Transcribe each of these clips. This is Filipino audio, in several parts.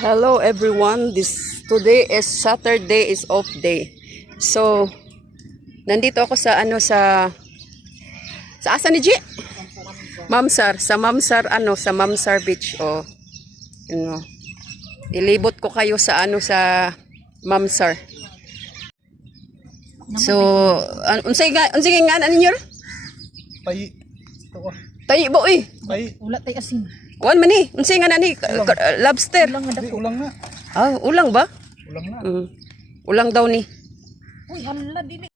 Hello everyone. Today is Saturday, is off day. So nandito ako sa sa asa ni G? Mamsar, sa Mamsar Beach ilibot ko kayo sa sa Mamsar. So unsay nga ninyo? Pai. Tayi bo Pai. Wala tay asin. Wan man ni, unsay nga nani lobster. Ulang nga dako. Ulang na. Ah, ulang ba? Ulang na. Ulang daw ni. Uy, hala dili.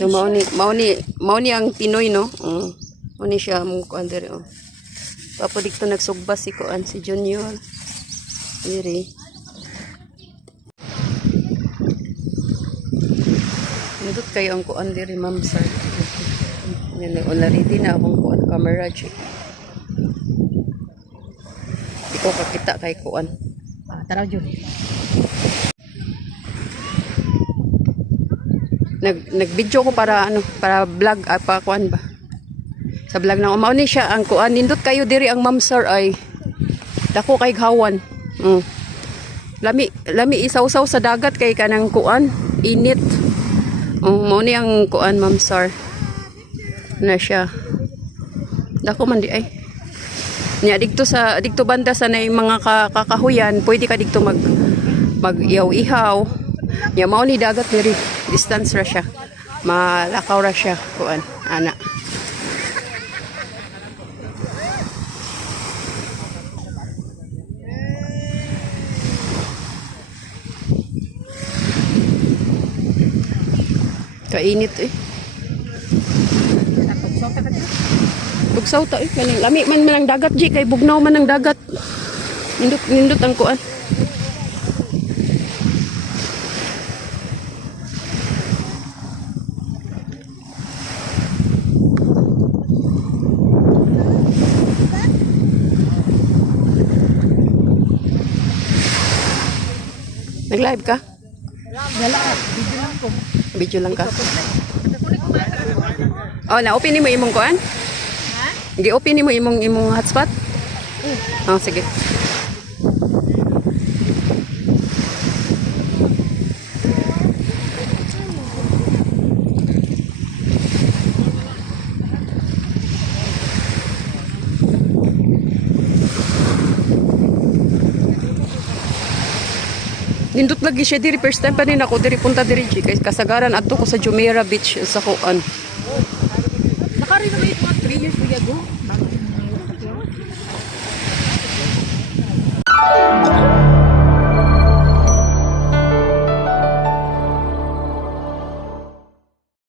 So mao ni ang Pinoy no. Mao ni siya mo kuan diri oh. Papo dito nagsugbas si kuan si Junior. Diri. Nindot kayo ang kuan diri ma'am sir. Nene already na akong kuan camera check. Ikaw kakita kay kuan. Tara jud. Nag-video ko para para vlog pa kuan ba. Sa vlog na umao ni siya ang kuan nindot kayo diri ang Mamsar ay dako kay gawan. Lami isaw-saw sa dagat kay kanang kuan init. Mao ni ang kuan Mamsar na siya. Dako man di ay. Nya dito banda sa nay mga kakahuyan, pwede ka dito mag ihaw-ihaw. Nya mao ni dagat diri, distance ra siya. Malakaw ra siya kuan ana. Kainit Bugsaw ta kaning lami man ang dagat G kay bugnaw man ang dagat. Nindot ang kuan. Nag-live ka? Wala, video lang ko. Video lang ka. Oh, na-open mo imong kuan? Gi-open mo imong hotspot? Oh, sige. Nindot lagi siya diri, first time pa rin ako diri punta diri kay kasagaran adto ko sa Jumeirah Beach sa kuan. Nakari na may mga 3 years kuya go.